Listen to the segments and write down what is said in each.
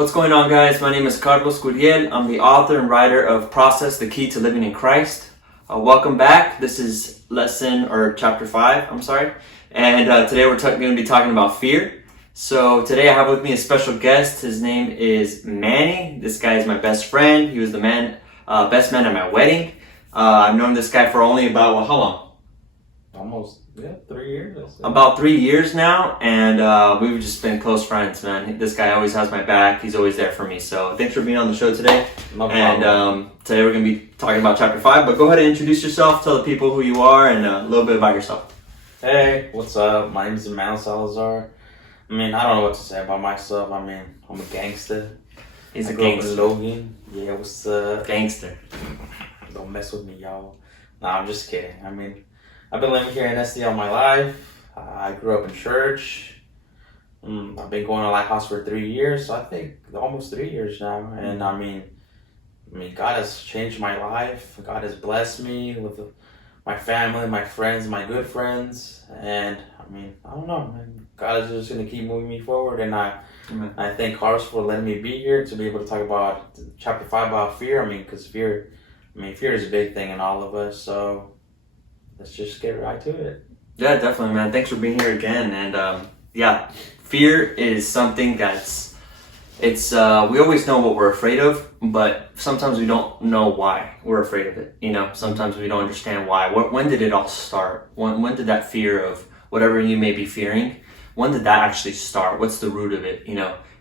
What's going on, guys? My name is Carlos Curiel. I'm the author and writer of Process, the Key to Living in Christ. Welcome back. This is chapter 5, And today we're going to be talking about fear. So today I have with me a special guest. His name is Manny. This guy is my best friend. He was the best man at my wedding. I've known this guy for only about, how long? Almost 3 years. About 3 years now, and we've just been close friends, man. This guy always has my back. He's always there for me. So thanks for being on the show today. No problem. And today we're going to be talking about chapter 5. But go ahead and introduce yourself, tell the people who you are, and a little bit about yourself. Hey, what's up? My name is Manny Salazar. I don't know what to say about myself. I'm a gangster. He's a grew up gangster. in Logan. Yeah, what's up? Gangster. Don't mess with me, y'all. Nah, I'm just kidding. I've been living here in SD all my life. I grew up in church. I've been going to Lighthouse for 3 years, so I think almost 3 years now. And God has changed my life. God has blessed me with my family, my friends, my good friends. And I don't know, man. God is just going to keep moving me forward. And I thank Carlos for letting me be here to be able to talk about chapter 5 about fear. Because fear is a big thing in all of us. So let's just get right to it. Yeah, definitely, man. Thanks for being here again. And fear is something we always know what we're afraid of, but sometimes we don't know why we're afraid of it. Sometimes we don't understand why. When did it all start? When did that fear of whatever you may be fearing, when did that actually start? What's the root of it?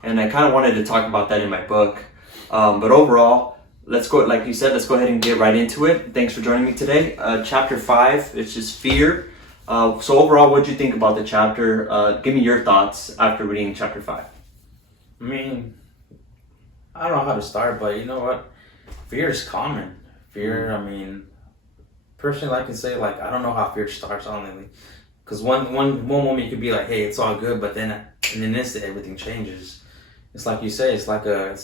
And I kind of wanted to talk about that in my book. But overall, let's go, like you said, let's go ahead and get right into it. Thanks for joining me today. Chapter 5, it's just fear. So overall, what did you think about the chapter? Give me your thoughts after reading chapter 5. I don't know how to start, but you know what? Fear is common. Fear, personally, I can say, I don't know how fear starts, honestly. Because one moment you could be like, hey, it's all good, but then in an instant, everything changes. It's like you say, it's like a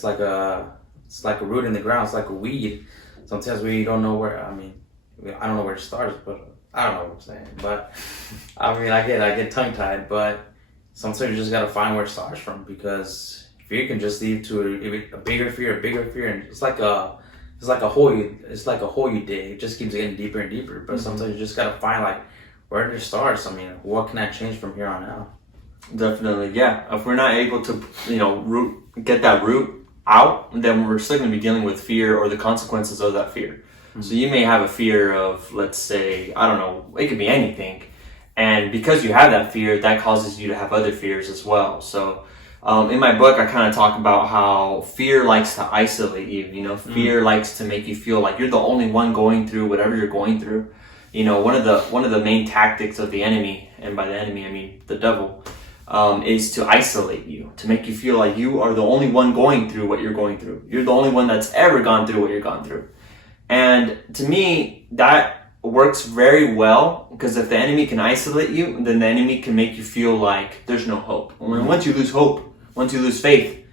root in the ground. It's like a weed. Sometimes we don't know where. I don't know where it starts, but I don't know what I'm saying. But I get tongue tied. But sometimes you just gotta find where it starts from, because fear can just lead to a bigger fear, and it's like a hole you dig. It just keeps getting deeper and deeper. But sometimes you just gotta find where it starts. What can I change from here on out? Definitely, yeah. If we're not able to, get that root out, then we're still going to be dealing with fear or the consequences of that fear. Mm-hmm. So you may have a fear of, let's say, I don't know, it could be anything. And because you have that fear, that causes you to have other fears as well. So in my book, I kind of talk about how fear likes to isolate you. Fear likes to make you feel like you're the only one going through whatever you're going through. One of the main tactics of the enemy, and by the enemy I mean the devil, is to isolate you, to make you feel like you are the only one going through what you're going through. You're the only one that's ever gone through what you're gone through. And to me, that works very well, because if the enemy can isolate you, then the enemy can make you feel like there's no hope. Once you lose hope, once you lose faith,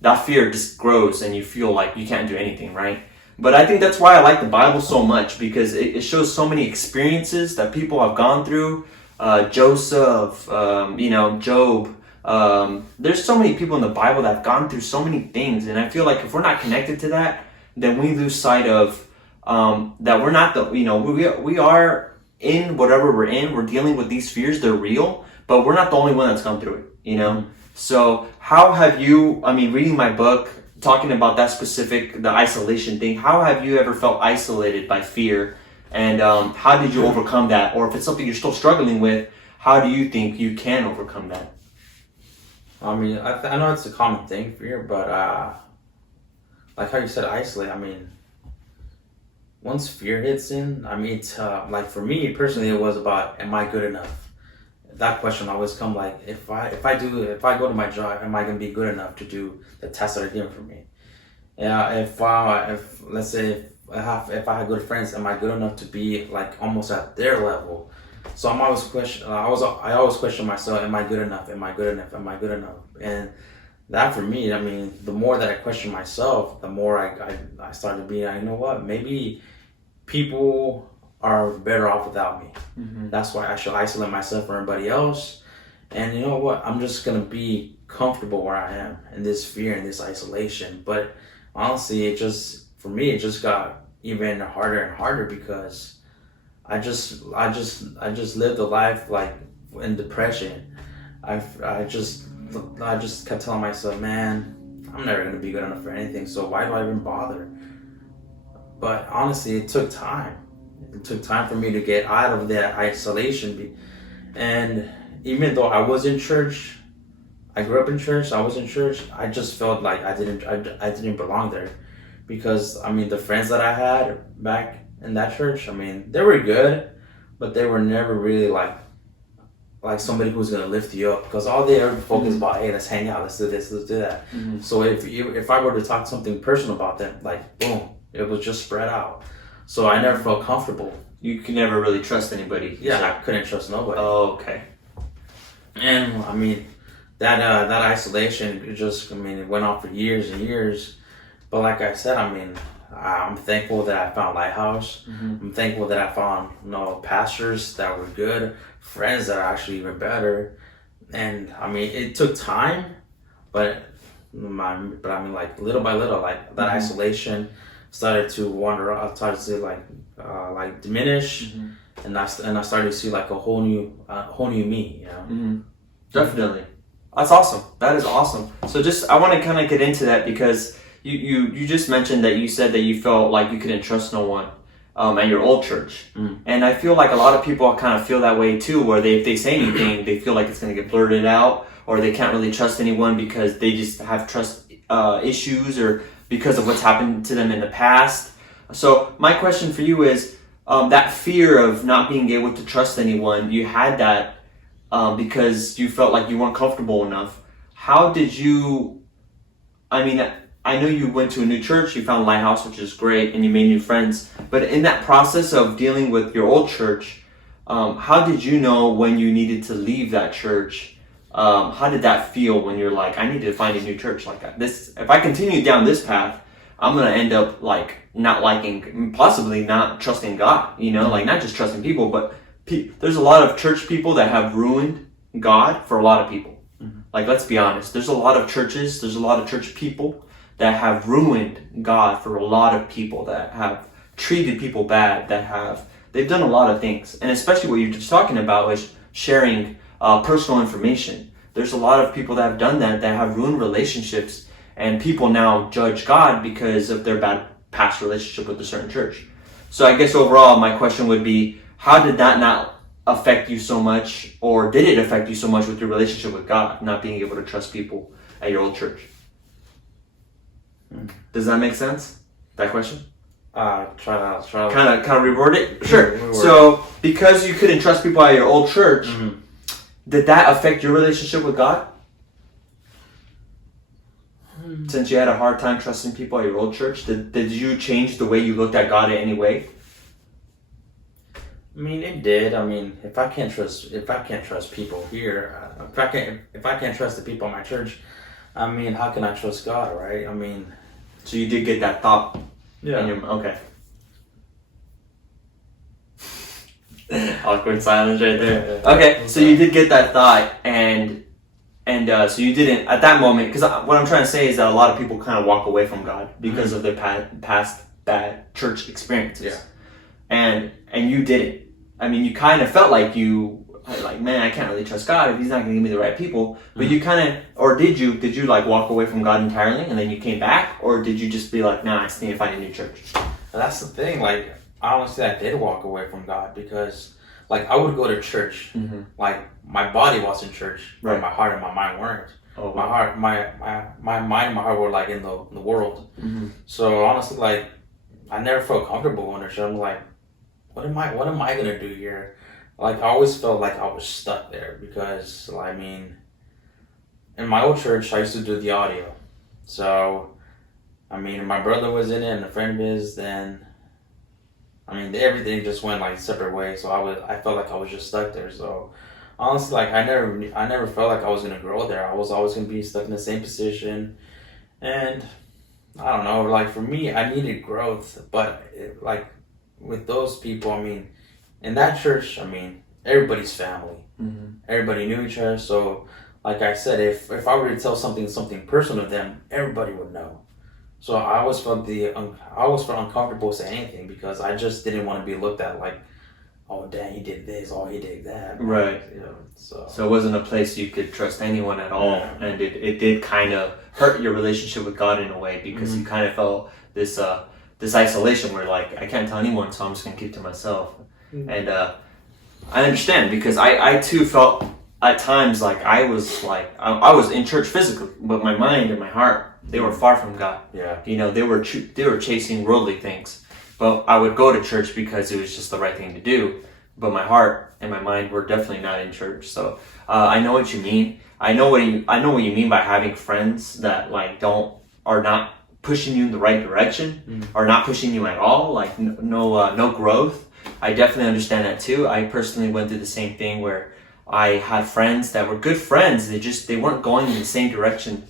that fear just grows and you feel like you can't do anything, right? But I think that's why I like the Bible so much, because it shows so many experiences that people have gone through. Joseph, Job. There's so many people in the Bible that have gone through so many things, and I feel like if we're not connected to that, then we lose sight of that we're not we are in whatever we're in. We're dealing with these fears; they're real, but we're not the only one that's gone through it. So how have you? Reading my book, talking about that the isolation thing. How have you ever felt isolated by fear? And how did you overcome that? Or if it's something you're still struggling with, how do you think you can overcome that? I know it's a common thing, fear, but like how you said, isolate. Once fear hits in, it's like for me personally, it was about, am I good enough? That question always come if I go to my job, am I gonna be good enough to do the tasks that are given for me? Yeah, if let's say if I had good friends, am I good enough to be almost at their level? So I'm always I always question myself, am I good enough? Am I good enough? Am I good enough? And that for me, the more that I question myself, the more I started to be, you know what, maybe people are better off without me. Mm-hmm. That's why I should isolate myself from everybody else. And you know what, I'm just gonna be comfortable where I am in this fear and this isolation. But honestly, for me, it just got even harder and harder because I just lived a life like in depression. I just kept telling myself, man, I'm never gonna be good enough for anything. So why do I even bother? But honestly, it took time. It took time for me to get out of that isolation. And even though I was in church, I grew up in church, I was in church, I just felt like I didn't belong there. Because, I mean, the friends that I had back in that church, I mean, they were good, but they were never really like somebody who's going to lift you up. Because all they ever focused about, hey, let's hang out, let's do this, let's do that. Mm-hmm. So if I were to talk something personal about them, like, boom, it was just spread out. So I never felt comfortable. You could never really trust anybody. Yeah, I couldn't trust nobody. Oh, okay. And I mean, that isolation, it went on for years and years. But like I said, I mean, I'm thankful that I found Lighthouse. Mm-hmm. I'm thankful that I found pastors that were good, friends that are actually even better. And I mean, it took time, but I mean, like little by little, like that mm-hmm. isolation started to wander out, started to like diminish, mm-hmm. and I started to see like a whole new me, you know. Mm-hmm. Definitely, that's awesome. That is awesome. So I want to kind of get into that because you just mentioned that you said that you felt like you couldn't trust no one at your old church, and I feel like a lot of people kind of feel that way too, where if they say anything, they feel like it's going to get blurted out, or they can't really trust anyone because they just have trust issues or because of what's happened to them in the past. So my question for you is, that fear of not being able to trust anyone, you had that because you felt like you weren't comfortable enough. How did you, I mean, I know you went to a new church, you found Lighthouse, which is great, and you made new friends, but in that process of dealing with your old church, how did you know when you needed to leave that church? How did that feel when you're like, I need to find a new church like this? If I continue down this path, I'm going to end up like not liking, possibly not trusting God, like not just trusting people, but there's a lot of church people that have ruined God for a lot of people. Mm-hmm. Like, let's be honest. There's a lot of churches, there's a lot of church people that have ruined God for a lot of people, that have treated people bad, they've done a lot of things. And especially what you're just talking about is sharing personal information. There's a lot of people that have done that have ruined relationships, and people now judge God because of their bad past relationship with a certain church. So I guess overall my question would be, how did that not affect you so much, or did it affect you so much with your relationship with God, not being able to trust people at your old church? Does that make sense? That question? Try to kind of reword it. Sure. So because you couldn't trust people at your old church, mm-hmm. did that affect your relationship with God? Since you had a hard time trusting people at your old church, did you change the way you looked at God in any way? I mean, it did. I mean, if I can't trust people here, if I can't trust the people at my church, I mean, how can I trust God, right? I mean, so you did get that thought. Yeah. Okay. Awkward silence right there. Yeah. Okay, so you did get that thought, and so you didn't at that moment, because what I'm trying to say is that a lot of people kind of walk away from God because mm-hmm. of their past bad church experiences. Yeah. And you didn't. I mean, you kind of felt like man, I can't really trust God if He's not going to give me the right people. But mm-hmm. you kind of, or did you like walk away from God entirely and then you came back, or did you just be like, nah, I just need to find a new church? That's the thing. Like, honestly, I did walk away from God because, like, I would go to church. Mm-hmm. Like, my body was in church, right. But my heart and my mind weren't. Oh, my heart, my mind and my heart were like in the world. Mm-hmm. So honestly, like, I never felt comfortable in church. I'm like, what am I gonna do here? Like, I always felt like I was stuck there because, I mean, in my old church, I used to do the audio. So, I mean, my brother was in it and a friend of his, then, I mean, everything just went like separate ways. So I felt like I was just stuck there. So, honestly, like, I never felt like I was gonna grow there. I was always gonna be stuck in the same position. And, I don't know, like, for me, I needed growth. But, with those people, I mean, in that church, I mean, everybody's family. Mm-hmm. Everybody knew each other. So, like I said, if I were to tell something personal to them, everybody would know. So I always felt uncomfortable saying anything because I just didn't want to be looked at like, oh dang, he did this, oh he did that. Right. You know, so it wasn't a place you could trust anyone at all, and it did kind of hurt your relationship with God in a way because you kind of felt this isolation where like I can't tell anyone, so I'm just gonna keep to myself. And I understand because I too felt at times like I was in church physically, but my mind and my heart, they were far from God. Yeah. You know, they were chasing worldly things. But I would go to church because it was just the right thing to do. But my heart and my mind were definitely not in church. So I know what you mean. I know what you mean by having friends that like are not pushing you in the right direction, or not pushing you at all. Like no growth. I definitely understand that too. I personally went through the same thing where I had friends that were good friends. They weren't going in the same direction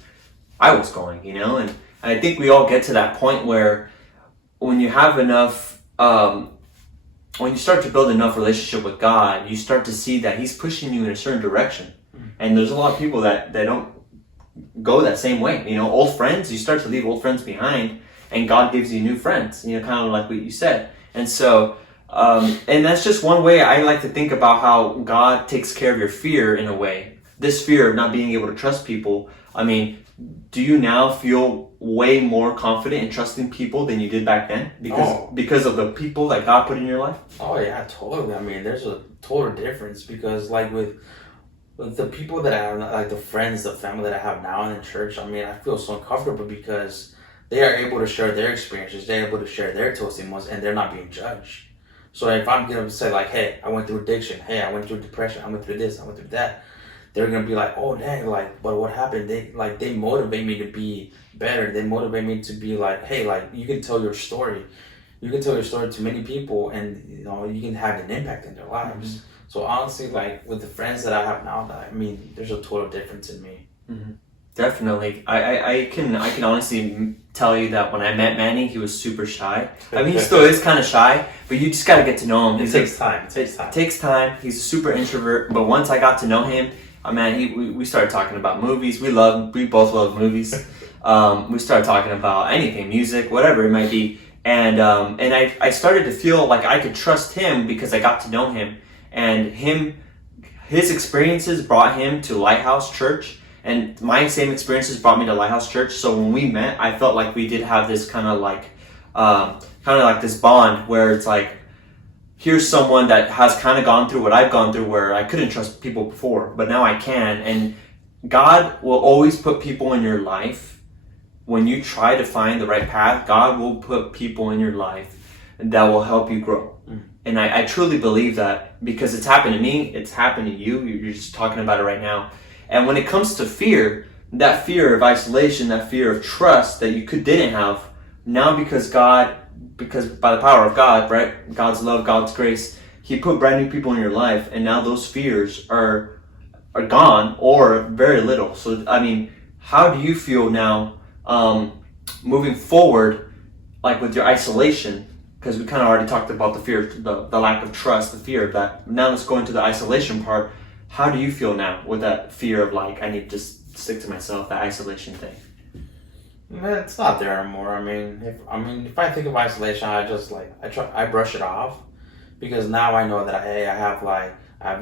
I was going. You know, and I think we all get to that point where, when you have enough, when you start to build enough relationship with God, you start to see that He's pushing you in a certain direction. And there's a lot of people that don't go that same way. You know, old friends, you start to leave old friends behind, and God gives you new friends. You know, kind of like what you said. And so, and that's just one way I like to think about how God takes care of your fear in a way. This fear of not being able to trust people. I mean, do you now feel way more confident in trusting people than you did back then because of the people that God put in your life? Oh yeah, totally. I mean, there's a total difference because like with the people that I have, like the friends, the family that I have now in the church, I mean, I feel so comfortable because they are able to share their experiences, they're able to share their testimonies, and they're not being judged. So if I'm going to say like, hey, I went through addiction, hey, I went through depression, I went through this, I went through that, they're gonna be like, oh dang, like, but what happened? They motivate me to be better. They motivate me to be like, hey, like, you can tell your story. You can tell your story to many people, and you know you can have an impact in their lives. So honestly, like with the friends that I have now, I mean, there's a total difference in me. Definitely, I can honestly tell you that when I met Manny, he was super shy. I mean, he still is kind of shy, but you just got to get to know him. It takes time. It takes time. He's a super introvert, but once I got to know him, we started talking about movies. We both love movies. We started talking about anything, music, whatever it might be. And I started to feel like I could trust him because I got to know him. And his experiences brought him to Lighthouse Church. And my same experiences brought me to Lighthouse Church. So when we met, I felt like we did have this kind of like this bond where it's like, here's someone that has kind of gone through what I've gone through where I couldn't trust people before, but now I can. And God will always put people in your life. When you try to find the right path, God will put people in your life that will help you grow. And I truly believe that because it's happened to me, it's happened to you. You're just talking about it right now. And when it comes to fear, that fear of isolation, that fear of trust that you didn't have, now because by the power of God, right? God's love, God's grace, He put brand new people in your life, and now those fears are gone or very little. So, I mean, how do you feel now moving forward, like with your isolation? Because we kind of already talked about the fear, the lack of trust, the fear of that. Now let's go into the isolation part. How do you feel now with that fear of like, I need to just stick to myself, that isolation thing? Man, it's not there anymore. I mean, if I think of isolation, I brush it off because now I know that I have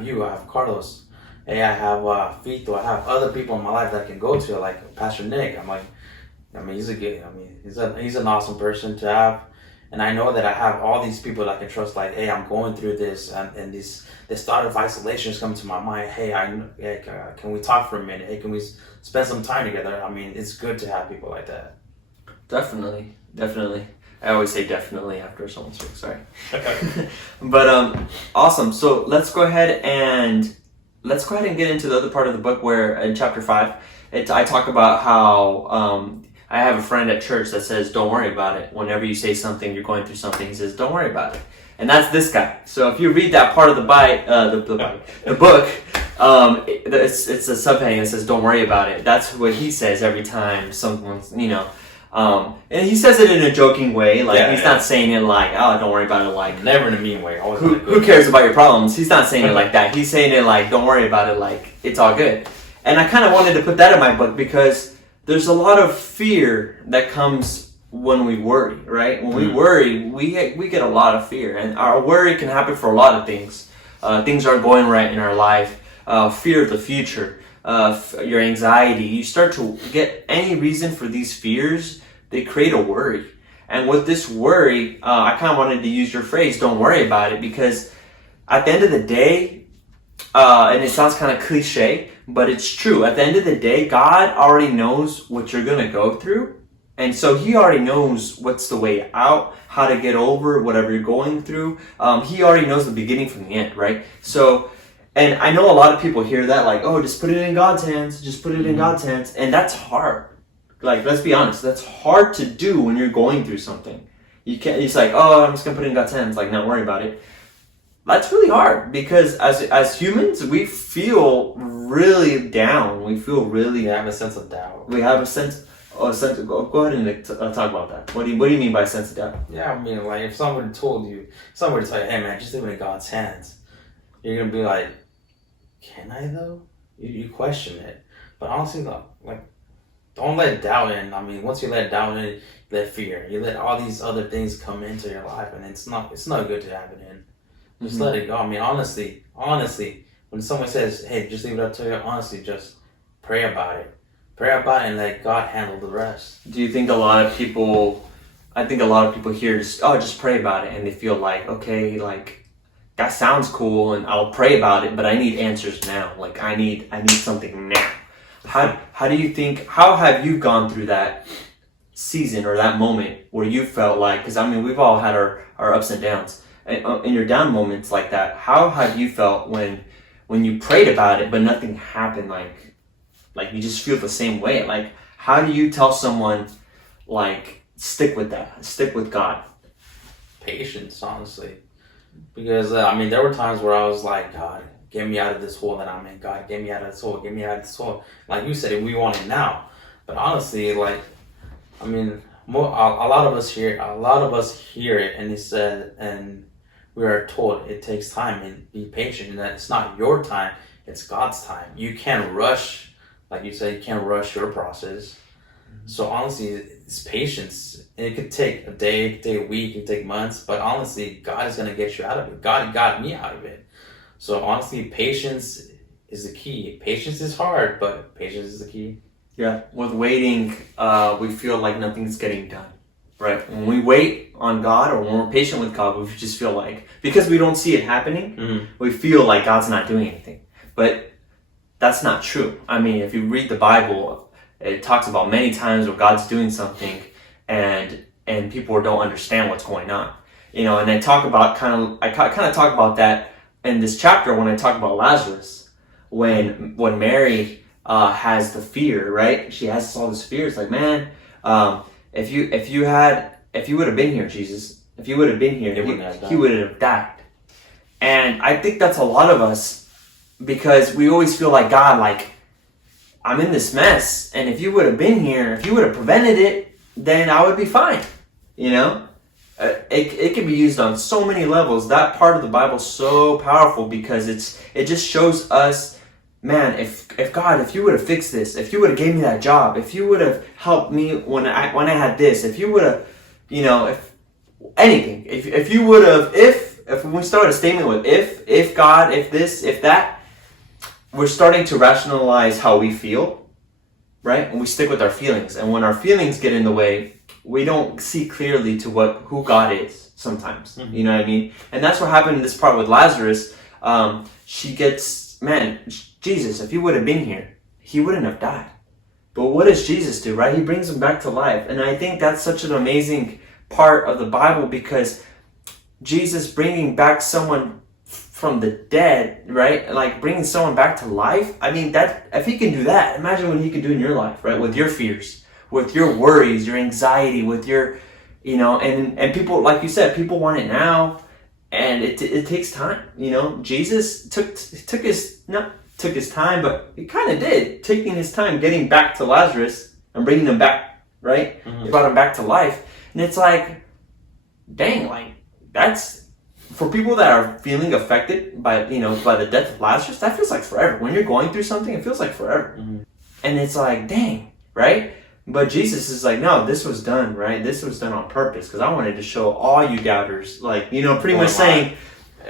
you, I have Carlos, hey, I have Fito, I have other people in my life that I can go to, like Pastor Nick. He's an awesome person to have, and I know that I have all these people that I can trust. Like, hey, I'm going through this, and this thought of isolation is coming to my mind. Hey, can we talk for a minute? Hey, can we spend some time together? I mean, it's good to have people like that. Definitely. I always say definitely after someone speaks. Sorry. But awesome. So let's go ahead and get into the other part of the book where in chapter 5, I talk about how I have a friend at church that says, "Don't worry about it." Whenever you say something, you're going through something, he says, "Don't worry about it." And that's this guy. So if you read that part of the book, it's a subheading that says, "Don't worry about it." That's what he says every time someone's, and he says it in a joking way. Like, he's not saying it like, "Oh, don't worry about it." Like, never in a mean way. Who cares about your problems? He's not saying it like that. He's saying it like, "Don't worry about it." Like, it's all good. And I kind of wanted to put that in my book because there's a lot of fear that comes when we worry, right? When we worry, we get a lot of fear, and our worry can happen for a lot of things. Things aren't going right in our life, fear of the future, your anxiety. You start to get any reason for these fears, they create a worry. And with this worry, I kind of wanted to use your phrase, don't worry about it, because at the end of the day, and it sounds kind of cliche, but it's true. At the end of the day, God already knows what you're going to go through. And so he already knows what's the way out, how to get over whatever you're going through. He already knows the beginning from the end, right? So, and I know a lot of people hear that like, oh, just put it in God's hands. Just put it in God's hands. And that's hard. Like, let's be honest. That's hard to do when you're going through something. You can't, it's like, oh, I'm just going to put it in God's hands. Like, not worry about it. That's really hard because as humans, we feel really down. We feel really... We have a sense of doubt. We have a sense... Go ahead and talk about that. What do you mean by sense of doubt? Yeah, I mean, like, if someone told you, somebody tell you, hey, man, just leave it in God's hands, you're going to be like, can I, though? You question it. But honestly, like, don't let doubt in. I mean, once you let doubt in, you let fear. You let all these other things come into your life, and it's not good to have it in. Just let it go. I mean, honestly, when someone says, hey, just leave it up to you, honestly, just pray about it. Pray about it and let God handle the rest. Do you think I think a lot of people hear just pray about it, and they feel like, okay, like that sounds cool and I'll pray about it, but I need answers now. Like I need something now. How do you think, how have you gone through that season or that moment where you felt like, because I mean, we've all had our ups and downs. In your down moments like that, how have you felt when you prayed about it but nothing happened? Like you just feel the same way. Like how do you tell someone like stick with God? Patience, honestly, because I mean there were times where I was like, God, get me out of this hole that I'm in. God, get me out of this hole. Get me out of this hole. Like you said, we want it now. But honestly, like I mean, a lot of us hear it, and he said, and we are told it takes time and be patient, and that it's not your time, it's God's time. You can't rush, like you said, you can't rush your process. So honestly, it's patience. And it could take a day, it could take a week, it could take months, but honestly, God is going to get you out of it. God got me out of it. So honestly, patience is the key. Patience is hard, but patience is the key. Yeah, with waiting, we feel like nothing's getting done. Right? When we wait on God or when we're patient with God, we just feel like, because we don't see it happening, we feel like God's not doing anything. But that's not true. I mean, if you read the Bible, it talks about many times where God's doing something and people don't understand what's going on. You know, and I talk about I kind of talk about that in this chapter when I talk about Lazarus. When Mary has the fear, right? She has all this fear. It's like, man, if you would have been here, Jesus, if you would have been here, he would have died. And I think that's a lot of us, because we always feel like, God, like, I'm in this mess, and if you would have been here, if you would have prevented it, then I would be fine. You know? It can be used on so many levels. That part of the Bible is so powerful because it just shows us, man, if God, if you would have fixed this, if you would have gave me that job, if you would have helped me when I had this, if you would have, you know, if anything, if you would have, if we start a statement with if God, if this, if that, we're starting to rationalize how we feel, right? And we stick with our feelings. And when our feelings get in the way, we don't see clearly to who God is sometimes. Mm-hmm. You know what I mean? And that's what happened in this part with Lazarus. She gets, man, Jesus, if he would have been here, he wouldn't have died. But what does Jesus do, right? He brings him back to life. And I think that's such an amazing part of the Bible, because Jesus bringing back someone from the dead, right? Like bringing someone back to life. I mean, that if he can do that, imagine what he could do in your life, right? With your fears, with your worries, your anxiety, with your, you know, and people, like you said, people want it now, and it takes time. You know, Jesus took his time, but he kind of did, taking his time getting back to Lazarus and bringing him back, right? Mm-hmm. He brought him back to life, and it's like, dang, like that's for people that are feeling affected by, by the death of Lazarus, that feels like forever. When you're going through something, it feels like forever. Mm-hmm. And it's like, dang, right? But Jesus is like, no, this was done, right? This was done on purpose because I wanted to show all you doubters, like, pretty much saying,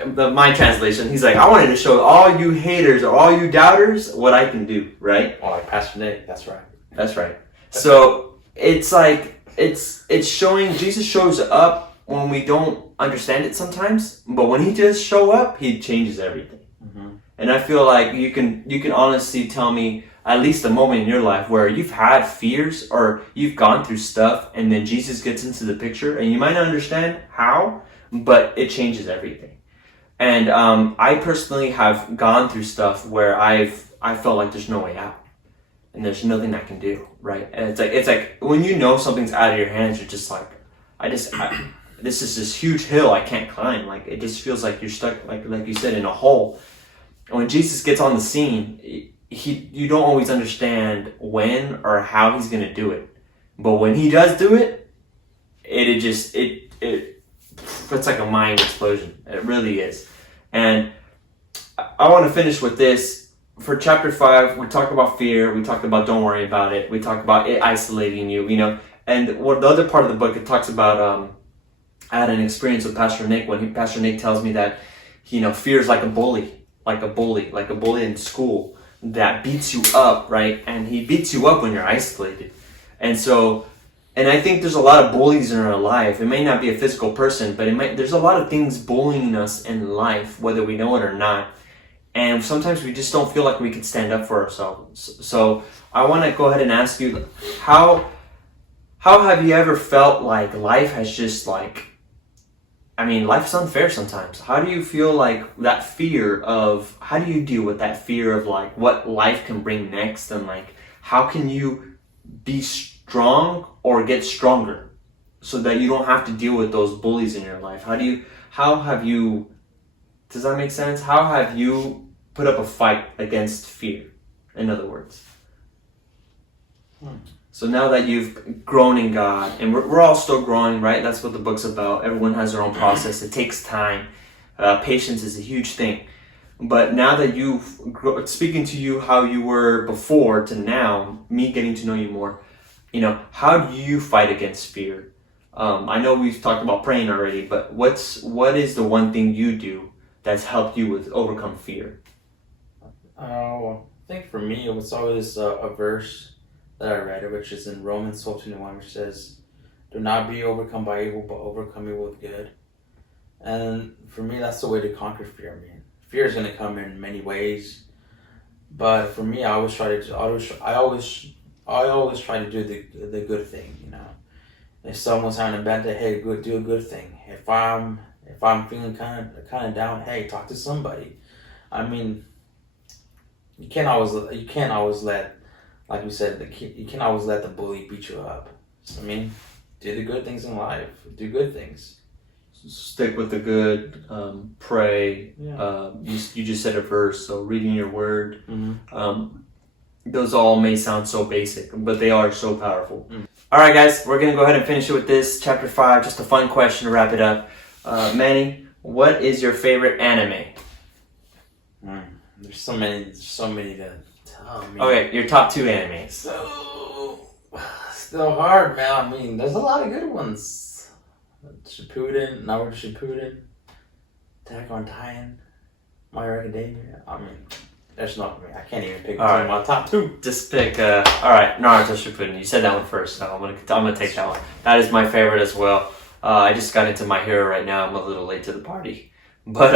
my translation, he's like, I wanted to show all you haters or all you doubters what I can do, right? Oh, like Pastor Nick, that's right. That's right. So it's like, it's showing, Jesus shows up when we don't understand it sometimes, but when he does show up, he changes everything. Mm-hmm. And I feel like you can honestly tell me at least a moment in your life where you've had fears or you've gone through stuff and then Jesus gets into the picture and you might not understand how, but it changes everything. And I personally have gone through stuff where I felt like there's no way out and there's nothing I can do, right? And it's like when something's out of your hands, you're just like, this is this huge hill I can't climb. Like it just feels like you're stuck, like you said, in a hole. And when Jesus gets on the scene, you don't always understand when or how he's gonna do it, but when he does do it, it's like a mind explosion. It really is. And I want to finish with this. For chapter 5, we talked about fear. We talked about don't worry about it. We talked about it isolating you. And what the other part of the book, it talks about. I had an experience with Pastor Nick when Pastor Nick tells me that fear is like a bully in school that beats you up, right? And he beats you up when you're isolated. And I think there's a lot of bullies in our life. It may not be a physical person, but there's a lot of things bullying us in life, whether we know it or not. And sometimes we just don't feel like we can stand up for ourselves. So I want to go ahead and ask you, how have you ever felt like life has just life's unfair sometimes. How do you feel like that how do you deal with that fear of like what life can bring next, and like how can you be strong or get stronger so that you don't have to deal with those bullies in your life? Does that make sense? How have you put up a fight against fear, in other words? So now that you've grown in God, and we're all still growing, right? That's what the book's about. Everyone has their own process. It takes time. Patience is a huge thing. But now that speaking to you how you were before to now, me getting to know you more, how do you fight against fear? I know we've talked about praying already, but what is the one thing you do that's helped you overcome fear? I think for me, it was always a verse that I read, which is in Romans 12:21, which says, "Do not be overcome by evil, but overcome evil with good." And for me, that's the way to conquer fear. Fear is going to come in many ways, but for me, I always try to do the good thing. If someone's having a bad day, hey, do a good thing. If I'm feeling kind of down, hey, talk to somebody. You can't always let, like we said, you can't always let the bully beat you up. So, do the good things in life. Do good things. Stick with the good. Pray. Yeah. You just said a verse, so reading your word. Mm-hmm. Those all may sound so basic, but they are so powerful. All right, guys, we're going to go ahead and finish it with this. Chapter 5, just a fun question to wrap it up. Manny, what is your favorite anime? There's so many to tell me. Okay, your top 2 animes. So, still hard, man. There's a lot of good ones. Naruto Shippuden, Attack on Titan, My Hero Academia. There's no, I can't even pick my top 2. Just pick, alright, Naruto Shippuden. You said that one first, so I'm gonna take that one. That is my favorite as well. I just got into My Hero right now. I'm a little late to the party. But,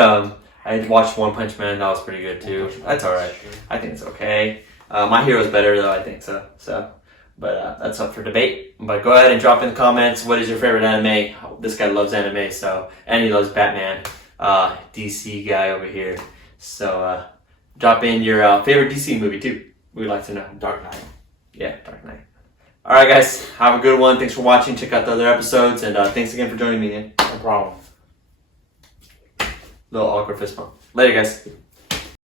I watched One Punch Man. That was pretty good too. That's alright. I think it's okay. My Hero's better though, I think so. But that's up for debate. But go ahead and drop in the comments. What is your favorite anime? This guy loves anime, and he loves Batman. DC guy over here. So drop in your favorite DC movie too. We'd like to know. Dark Knight. Yeah, Dark Knight. All right, guys. Have a good one. Thanks for watching. Check out the other episodes, and thanks again for joining me. No problem. Little awkward fist bump. Later, guys.